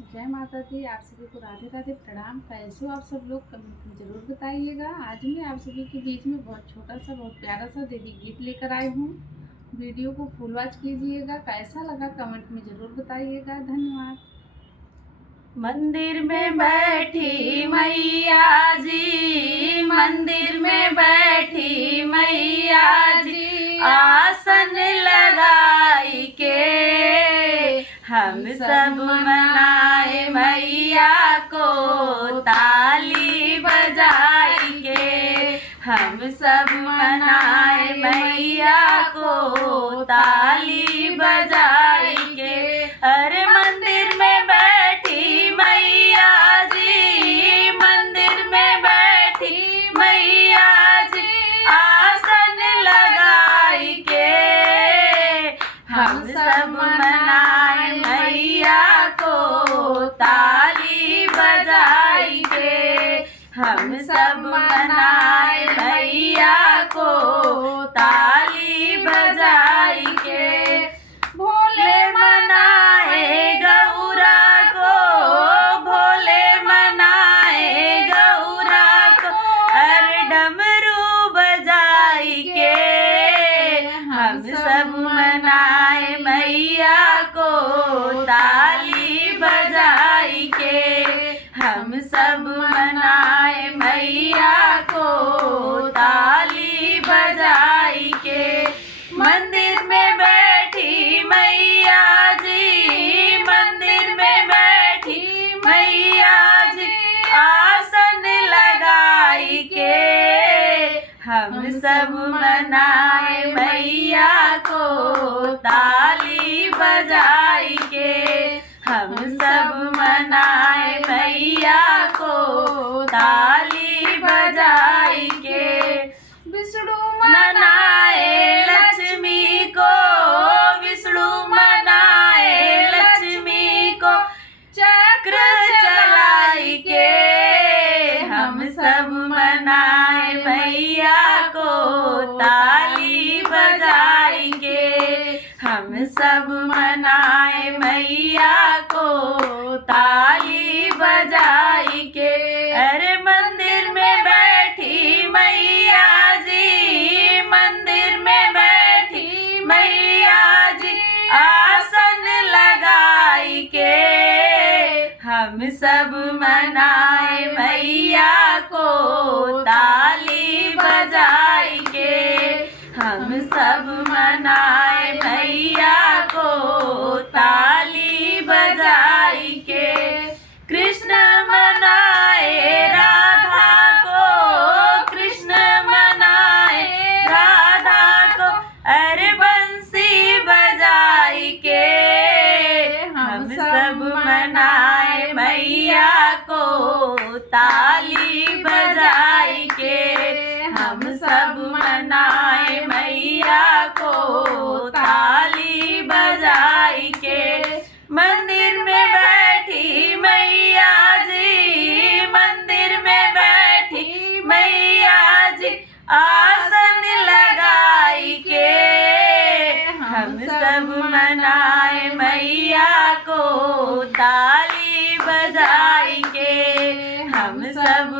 जय माता दी। आप सभी को राधे राधे प्रणाम। कैसे हो आप सब लोग, कमेंट में ज़रूर बताइएगा। आज मैं आप सभी के बीच में बहुत छोटा सा बहुत प्यारा सा देवी गीत लेकर आई हूँ। वीडियो को फुल वॉच कीजिएगा। कैसा लगा कमेंट में ज़रूर बताइएगा। धन्यवाद। मंदिर में बैठी मैया जी, मंदिर में बैठी मैया जी, आसन लगाई के हम सब मनाए मैया को, ताली बजाई के हम सब मनाए मैया को, ताली बजाई के। अरे मंदिर में बैठी मैया जी, मंदिर में बैठी मैया जी, आसन लगाई के हम सब मनाए मैया को, ताली बजाई के हम सब मनाए मैया को, ताली बजाई के। भोले मनाए गौरा को, भोले मनाए गौरा को, अरे डमरू बजाई के हम सब मनाए मैया को, ताली बजाई के हम सब मनाए मैया को, ताली बजाई के। मंदिर में बैठी मैया जी, मंदिर में बैठी मैया जी, आसन लगाई के हम सब मनाए मैया को, ताली बजाई के हम सब मनाए मैया को, ताली बजाई के। विष्णु मनाए लक्ष्मी को, विष्णु मनाए लक्ष्मी को, चक्र चलाई के हम सब मनाए मैया को, ताली बजाई के हम सब मनाए मैया को, ताली बजाई के। अरे मंदिर में बैठी मैया जी, मंदिर में बैठी मैया जी, आसन लगाई के हम सब मनाए मैया को, ताली बजाई के हम सब मनाए मैया को, ताली बजाई के। कृष्ण मनाए राधा को, कृष्ण मनाए राधा को, अरे बंसी बजाई के हम सब मनाए मैया को, ताली बजाई के हम सब मनाए मैया को, ताली बजाई के। मंदिर में बैठी मैया जी, मंदिर में बैठी मैया जी, आसन लगाई के हम सब मनाए मैया को, ताली बजाई के हम सब